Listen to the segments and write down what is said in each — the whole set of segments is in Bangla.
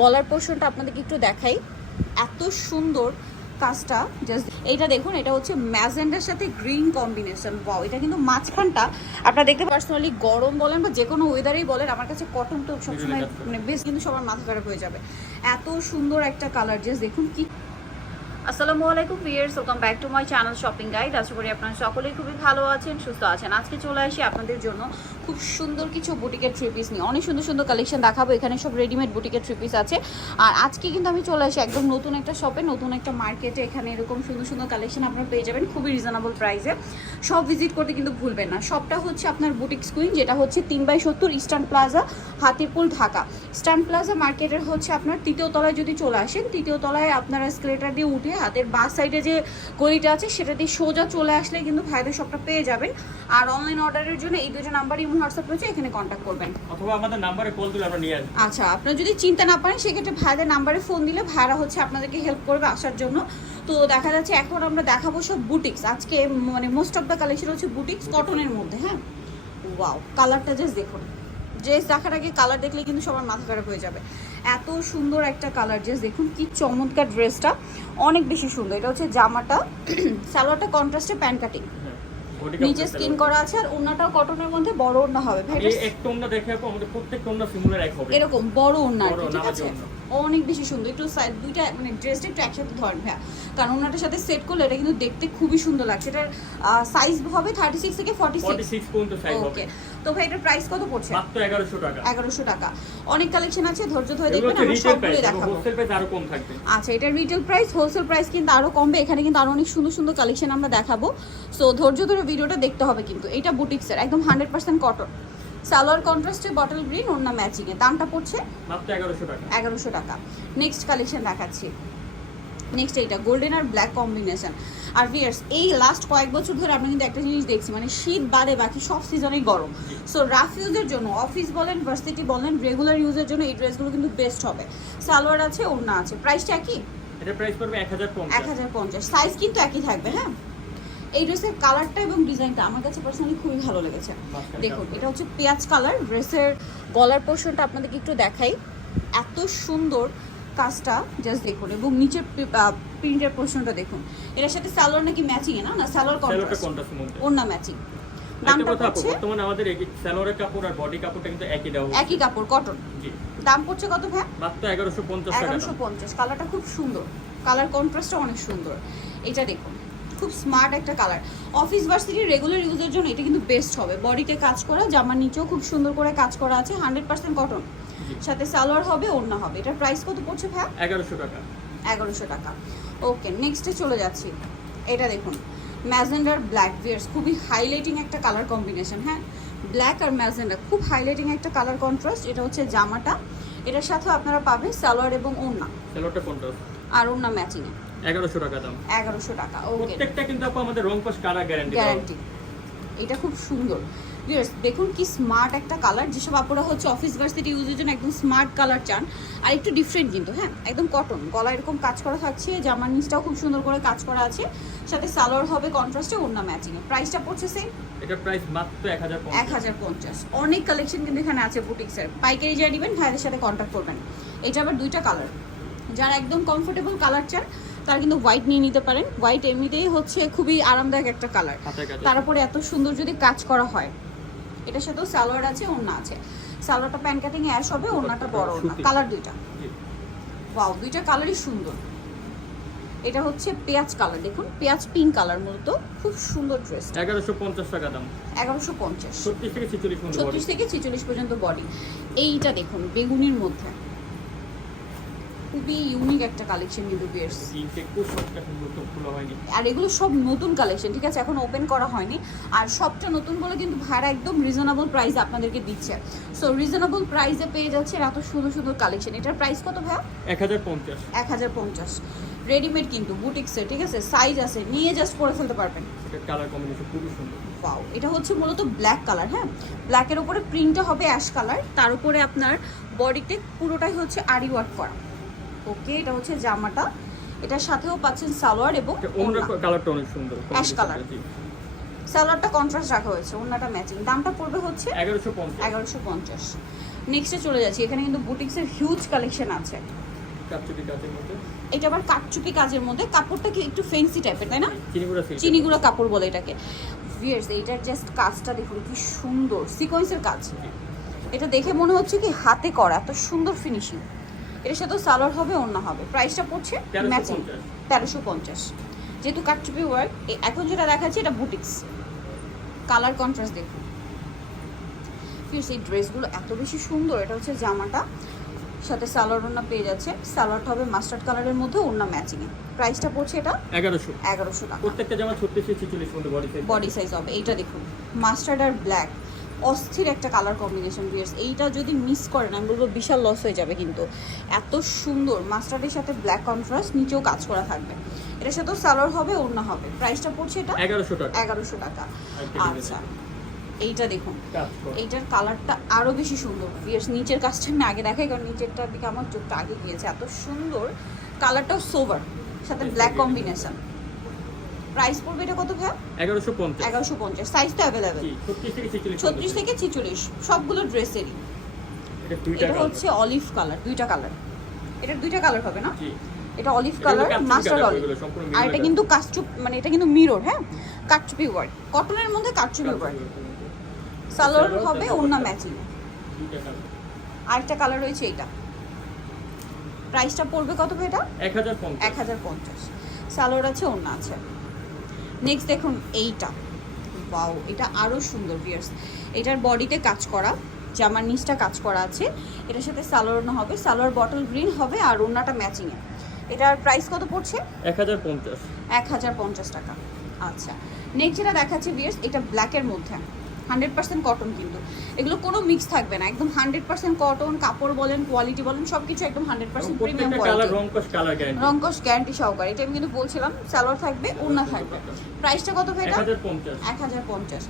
গলার পোর্শনটা আপনাদেরকে একটু দেখাই। এত সুন্দর কাজটা জাস্ট এইটা দেখুন এটা হচ্ছে ম্যাজেন্ডার সাথে গ্রিন কম্বিনেশন। বা এটা কিন্তু মাঝখানটা। আপনারা দেখতে পার্সোনালি গরম বলেন বা যে কোনো ওয়েদারেই বলেন আমার কাছে কটন তো সবসময় মানে বেশ কিন্তু সবার মাথা খারাপ হয়ে যাবে। এত সুন্দর একটা কালার জাস্ট দেখুন কি আসসালামু আলাইকুম viewers welcome back to my channel shopping guide. আশা করি আপনারা সকলেই খুবই ভালো আছেন, সুস্থ আছেন। আজকে চলে আসি আপনাদের জন্য খুব সুন্দর কিছু বুটিকের থ্রি পিস নিয়ে। অনেক সুন্দর সুন্দর কালেকশন দেখাবো, এখানে সব রেডিমেড বুটিকের থ্রি পিস আছে। আর আজকে কিন্তু আমি চলে আসি একদম নতুন একটা শপে নতুন একটা মার্কেটে এখানে এরকম সুন্দর সুন্দর কালেকশন আপনারা পেয়ে যাবেন খুবই রিজনেবল প্রাইসে সব ভিজিট করতে কিন্তু ভুলবেন না। সবটা হচ্ছে আপনার বুটিক স্কুইন যেটা হচ্ছে তিন বাই সত্তর Eastern Plaza Hatirpool, Dhaka. Eastern Plaza মার্কেটের হচ্ছে আপনার তৃতীয় তলায় যদি চলে আসেন, তৃতীয় তলায় আপনারা স্কেলেটার দিয়ে উঠে হাতের বাঁ সাইডে যে গলিটা আছে সেটা দিয়ে সোজা চলে আসলে কিন্তু ভাইদের সবটা পেয়ে যাবেন। আর অনলাইন অর্ডারের জন্য এই দুটো নাম্বার ইমো হোয়াটসঅ্যাপ রয়েছে এখানে কন্ট্যাক্ট করবেন। অথবা আমাদের নাম্বারে কল দিলে আমরা নিয়ে আসব। আচ্ছা আপনারা যদি চিন্তা না পারেন সেক্ষেত্রে ভাইদের নাম্বারে ফোন দিলে ভাইরা হচ্ছে আপনাদেরকে হেল্প করবে আসার জন্য। তো দেখা যাচ্ছে এখন আমরা দেখাবো সব বুটিক্স আজকে মানে মোস্ট অফ দ্য কালেকশন হচ্ছে বুটিক্স কটনের মধ্যে হ্যাঁ? ওয়াও কালারটা জাস্ট দেখুন। ড্রেস দেখার আগে কালার দেখলে কিন্তু সবার মাথা খারাপ হয়ে যাবে। এত সুন্দর একটা কালার ড্রেস দেখুন কি চমৎকার ড্রেসটা অনেক বেশি সুন্দর। এটা হচ্ছে জামাটা। সালোয়ারটা কন্ট্রাস্টে প্যান্ট কাটিং। নিচে স্কিন করা আছে আর ওড়নাটাও কটনের মধ্যে বড় ওনা হবে। ভাই এটা এক টোনটা দেখে আপু আমাদের প্রত্যেক টোনটা সিমিলার এক হবে। এরকম বড় বড় ঠিক আছে। অনেক বেশি সুন্দর। একটু সাইড দুইটা মানে ড্রেসটা একটু একসাথে ধরেন ভাইয়া। কারণ ওনাটার সাথে সেট করলে এটা কিন্তু দেখতে খুবই সুন্দর লাগছে। এটার সাইজ হবে থার্টি সিক্স থেকে ফর্টি সিক্স পর্যন্ত সাইজ ওকে তো ভাই এটার প্রাইস কত পড়ছে? মাত্র 1100 টাকা। এগারোশো টাকা। অনেক কালেকশন আছে ধৈর্য ধরে দেখবেন আমরা প্রাইস দেখাবো। হোলসেল প্রাইস আরও কম থাকবে। আচ্ছা এটার রিটেল প্রাইস হোলসেল প্রাইস কিন্তু আরও কমবে। এখানে কিন্তু আরও অনেক সুন্দর সুন্দর কালেকশন আমরা দেখাবো। সো ধৈর্য ধরে ভিডিওটা দেখতে হবে কিন্তু। এটা বুটিক্সের একদম হান্ড্রেড পার্সেন্ট কটন সালোয়ার কন্ট্রাস্টে বটল গ্রিন ওড়না ম্যাচিং এ। দামটা পড়ছে মাত্র 1100 টাকা। এগারোশো টাকা। নেক্সট কালেকশন দেখাচ্ছি। নেক্সট এইটা গোল্ডেন আর ব্ল্যাক কম্বিনেশন আর ভিয়ার্স এই লাস্ট কয়েক বছর ধরে আমরা কিন্তু একটা জিনিস দেখছি মানে শীত বাদে বাকি সব সিজনেই গরম। সো রাফ ইউজের জন্য অফিস বলেন ভার্সিটি বলেন রেগুলার ইউজের জন্য এই ড্রেসগুলো কিন্তু বেস্ট হবে। সালোয়ার আছে ওড়না আছে। প্রাইসটা কি এটা প্রাইস পড়বে এক 1050 হাজার পঞ্চাশ। সাইজ কিন্তু একই থাকবে হ্যাঁ? এই ড্রেসের কালারটা এবং ডিজাইনটা আমার কাছে পার্সোনালি খুবই ভালো লেগেছে। দেখুন এটা হচ্ছে পেঁয়াজ কালার। ড্রেসের গলার পোর্শনটা আপনাদেরকে একটু দেখাই। এত সুন্দর কাজটা জাস্ট দেখুন এবং নিচের প্রিন্টের পোর্শনটা দেখুন। এটার সাথে সালোয়ার নাকি ম্যাচিং না? না সালোয়ার কন্ট্রাস্ট ওড়না ম্যাচিং দামটা আপু বর্তমানে আমাদের এই সালোয়ারের কাপড় আর বডি কাপড়টা কিন্তু একই হচ্ছে। একই কাপড় কটন জি। দাম পড়ছে কত ভাই? মাত্র 1150 টাকা। এগারোশো দাম। পঞ্চাশ। কালারটা খুব সুন্দর। কালার কন্ট্রাস্টটা অনেক সুন্দর। এটা দেখুন। খুব স্মার্ট একটা কালার অফিস ভার্সিটির রেগুলার ইউজের জন্য এটা কিন্তু বেস্ট হবে। বডিতে কাজ করা জামার নিচেও খুব সুন্দর করে কাজ করা আছে হান্ড্রেড পার্সেন্ট কটন সাথে সালোয়ার হবে ওড়না হবে। এটার প্রাইস কত পড়ছে ভাইয়া? 1100 টাকা। এগারোশো টাকা। ওকে নেক্সটে চলে যাচ্ছি। এটা দেখুন ম্যাজেন্ডার ব্ল্যাক ভিয়ার্স খুবই হাইলাইটিং একটা কালার কম্বিনেশন হ্যাঁ? ব্ল্যাক আর ম্যাজেন্ডার খুব হাইলাইটিং একটা কালার কন্ট্রাস্ট এটা হচ্ছে জামাটা। এটার সাথে আপনারা পাবেন সালোয়ার এবং ওড়না। সেলোটা কন্ট্রাস্ট আর ওড়না ম্যাচিংয়ে 1100 টাকা দাম। এগারোশো টাকা ওকে প্রত্যেকটা কিন্তু আপু আমাদের রং পাশ কালার গ্যারান্টি গ্যারান্টি এটা খুব সুন্দর। দেখুন কি স্মার্ট একটা কালার যেসব আপুরা হচ্ছে অফিস ভার্সিটি ইউজের জন্য একদম স্মার্ট কালার চান আর একটু ডিফারেন্ট কিন্তু হ্যাঁ একদম কটন গলা এরকম কাজ করা থাকছে জামার নিচটাও খুব সুন্দর করে কাজ করা আছে সাথে সালোয়ার হবে কন্ট্রাস্টে ওড়না ম্যাচিংয়ে প্রাইসটা পড়ছে সেম এটা প্রাইস মাত্র 1050 এক হাজার পঞ্চাশ। অনেক কালেকশন কিন্তু এখানে আছে বুটিক্সের পাইকারি যা নেবেন ভাইদের সাথে কন্ট্যাক্ট করবেন। এটা আবার দুইটা কালার যারা একদম কমফোর্টেবল কালার চান তারা কিন্তু হোয়াইট নিয়ে নিতে পারেন। হোয়াইট এমনিতেই হচ্ছে খুবই আরামদায়ক একটা কালার হাতের কাছে তার উপরে এত সুন্দর যদি কাজ করা হয় এটার সাথেও সালোয়ার আছে ওড়না আছে। সালোয়ারটা প্যান্ট কাটিং অ্যাশ হবে ওড়নাটা বড় ওড়না। সুতি। কালার দুইটা। ওয়াও দুইটা কালারই সুন্দর। এটা হচ্ছে পেঁয়াজ কালার দেখুন। পেঁয়াজ পিঙ্ক কালার মূলত। খুব সুন্দর ড্রেস 1150 টাকা দাম। এগারোশো পঞ্চাশ। 36 থেকে 46 ছত্রিশ থেকে ছেচল্লিশ পর্যন্ত বডি এইটা দেখুন বেগুনির মধ্যে। খুবই ইউনিক একটা কালেকশন কিন্তু বিয়ার্স আর এগুলো সব নতুন কালেকশন ঠিক আছে? এখন ওপেন করা হয়নি। আর সবটা নতুন বলে কিন্তু ভাড়া একদম রিজনেবল প্রাইসে আপনাদেরকে দিচ্ছে। সো রিজনেবল প্রাইসে পেয়ে যাচ্ছে এত সুন্দর সুন্দর কালেকশন এটার প্রাইস কত ভাইয়া? 1050 এক হাজার পঞ্চাশ। রেডিমেড কিন্তু বুটিক্সের ঠিক আছে? সাইজ আছে নিয়ে জাস্ট পরে ফেলতে পারবেন। এটা কালার কম্বিনেশন খুবই সুন্দর। এটা হচ্ছে মূলত ব্ল্যাক কালার হ্যাঁ? ব্ল্যাকের উপরে প্রিন্টটা হবে অ্যাশ কালার তার উপরে আপনার বডিতে পুরোটাই হচ্ছে আরি ওয়ার্ক করা। ওকে এটা হচ্ছে জামাটা। এটার সাথেও পাচ্ছেন সালোয়ার এবং কালারটা অনেক সুন্দর। সালোয়ারটা কন্ট্রাস্ট রাখা হয়েছে ওড়নাটা ম্যাচিং দামটা পড়বে হচ্ছে 1150 এগারোশো পঞ্চাশ। নেক্সটে চলে যাচ্ছি এখানে কিন্তু বুটিক্সের হিউজ কালেকশন আছে। এটা আবার কাটচুপি কাজের মধ্যে। কাপড়টা কি একটু ফেন্সি টাইপের তাই না? চিনিগুড়া কাপড় বলে এটাকে। ভিয়ার্স এইটার জাস্ট কাজটা দেখুন কি সুন্দর। সিকোয়েন্সের কাজ। এটা দেখে মনে হচ্ছে কি হাতে করা এত সুন্দর ফিনিশিং এর সাথে সালোয়ার হবে অন্য হবে। প্রাইসটা পড়ছে ম্যাচিং তেরোশো পঞ্চাশ। যেহেতু কাটচুপি ওয়ার্ক এখন যেটা দেখাচ্ছি এটা বুটিক্স কালার কন্ট্রাস্ট দেখুন। ফির এই ড্রেসগুলো এত বেশি সুন্দর এটা হচ্ছে জামাটা। সাথে সালোয়ার ওড়না পেয়ে যাচ্ছে। সালোয়ারটা হবে মাস্টার্ড কালারের মধ্যে ওড়না ম্যাচিংয়ে প্রাইসটা পড়ছে এটা এগারোশো। এগারোশো টাকা। প্রত্যেকটা জামা মধ্যে বডি সাইজ বডি সাইজ হবে। এইটা দেখুন। মাস্টার্ড আর ব্ল্যাক অস্থির একটা কালার কম্বিনেশন ভিয়ার্স এইটা যদি মিস করেন আমি বলব বিশাল লস হয়ে যাবে কিন্তু। এত সুন্দর মাস্টার্ডের সাথে ব্ল্যাক কন্ট্রাস্ট নিচেও কাজ করা থাকবে। এটার সাথেও সালোয়ার হবে অন্য হবে। প্রাইসটা পড়ছে এটা? এগারোশো টাকা। এগারোশো টাকা। আচ্ছা এইটা দেখুন। এইটার কালারটা আরও বেশি সুন্দর। ভিয়ার্স নিচের কাজটা আমি আগে দেখাই কারণ নিচেরটার দিকে আমার চোখটা আগে গিয়েছে। এত সুন্দর কালারটাও সোভার সাথে ব্ল্যাক কম্বিনেশন প্রাইস পড়বে এটা কত ভাই এগারোশো পঞ্চাশ। এগারোশো পঞ্চাশ। সাইজ তো অ্যাভেলেবেল ছত্রিশ থেকে ছিচল্লিশ ছত্রিশ থেকে ছিচল্লিশ। সবগুলো ড্রেসেরই এটা দুইটা কালার হচ্ছে অলিভ কালার দুইটা কালার এটার দুইটা কালার হবে না? জি। এটা অলিভ কালার কিন্তু মাস্টার অলিভ আর এটা কিন্তু কাচচুপ মানে এটা কিন্তু মিরর হ্যাঁ? কাচচুপি ওয়ার্ক কটনের মধ্যে কাচচুপি ওয়ার্ক সালোয়ার হবে ওন্না ম্যাচিং আরেকটা কালার রয়েছে এইটা প্রাইসটা পড়বে কত ভাই এটা? এক হাজার পঞ্চাশ। এক হাজার পঞ্চাশ। সালোয়ার আছে ওন্না আছে। নেক্সট দেখুন এইটা। বাউ এটা আরও সুন্দর ভিয়ার্স এটার বডিতে কাজ করা জামার নিচটা কাজ করা আছে। এটার সাথে সালোয়ার হবে সালোয়ার বটল গ্রিন হবে আর ওনাটা ম্যাচিংয়ে এটার প্রাইস কত পড়ছে? এক হাজার পঞ্চাশ। এক হাজার পঞ্চাশ টাকা। আচ্ছা। নেক্সট যেটা দেখাচ্ছে ভিয়ার্স এটা ব্ল্যাকের মধ্যে। হান্ড্রেড পার্সেন্ট কটন কিন্তু। এগুলো কোনো মিক্স থাকবে না। একদম হান্ড্রেড পার্সেন্ট কটন কাপড় বলেন কোয়ালিটি বলেন সব কিছু একদম হান্ড্রেড পার্সেন্ট প্রিমিয়াম কোয়ালিটি রং গ্যারান্টি সহকারে। এটা আমি কিন্তু বলছিলাম সালোয়ার থাকবে ওড়না থাকবে। প্রাইসটা কত ভাই এটা? এক হাজার পঞ্চাশ।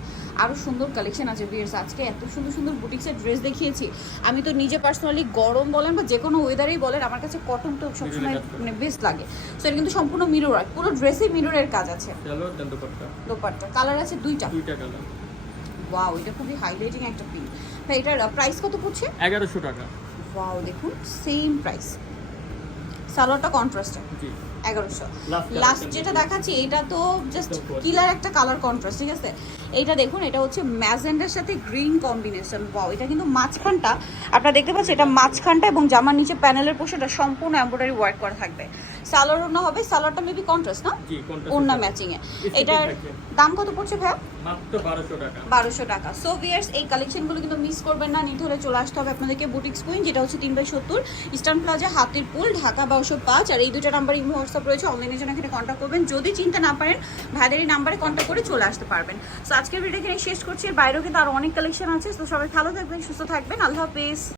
আরও সুন্দর কালেকশন আছে বিয়ার্স আজকে এত সুন্দর সুন্দর বুটিক্সের ড্রেস দেখিয়েছি। আমি তো নিজে পার্সোনালি গরম বলেন বা যে কোনো ওয়েদারেই বলেন আমার কাছে কটন তো সবসময় মানে বেস্ট লাগে। সো এটা কিন্তু সম্পূর্ণ মিরর পুরো ড্রেসে মিররের কাজ আছে। দোপাট্টা। কালার আছে দুইটা। দুইটা কালার ওয়াও এটা খুবই হাইলাইটিং একটা পিঙ্ক তাই এটার প্রাইস কত পড়ছে? এগারোশো টাকা। ওয়াও দেখুন সেম প্রাইস সালোয়ারটা কন্ট্রাস্ট এগারোশো। লাস্ট যেটা দেখাচ্ছি এটা তো জাস্ট কিলার একটা কালার কন্ট্রাস্ট ঠিক আছে? এইটা দেখুন এটা হচ্ছে ম্যাজেন্ডার সাথে গ্রিন কম্বিনেশন। ওয়াও এটা কিন্তু মাঝখানটা। আপনারা দেখতে পাচ্ছেন এটা মাঝখানটা এবং জামার নিচে প্যানেলের পোর্শনটা সম্পূর্ণ এমব্রয়ডারি ওয়ার্ক করা থাকবে। সালোয়ার ওড়না হবে সালোয়ারটা মেবি কন্ট্রাস্ট না? ওড়না ম্যাচিং এ। এটার দাম কত পড়ছে ভাইয়া? মাত্র বারোশো টাকা। বারোশো টাকা। সো ভিয়ার্স এই কালেকশনগুলো কিন্তু মিস করবেন না নিতে হলে চলে আসতে হবে আপনাদেরকে বুটিক্স কুইন যেটা হচ্ছে তিন বাই সত্তর ইস্টার্ন প্লাজা হাতির পুল ঢাকা বারোশো পাঁচ আর এই দুটো নাম্বার ইমো হোয়াটসঅ্যাপ রয়েছে অনলাইনের জন্য এখানে কন্ট্যাক্ট করবেন। যদি চিন্তা না পারেন ভাইদের এই নাম্বারে কন্ট্যাক্ট করে চলে আসতে পারবেন। সো আজকের ভিডিও এখানে শেষ করছি। বাইরেও কিন্তু আরও অনেক কালেকশন আছে, তো সবাই ভালো থাকবেন, সুস্থ থাকবেন। আল্লাহ হাফেজ।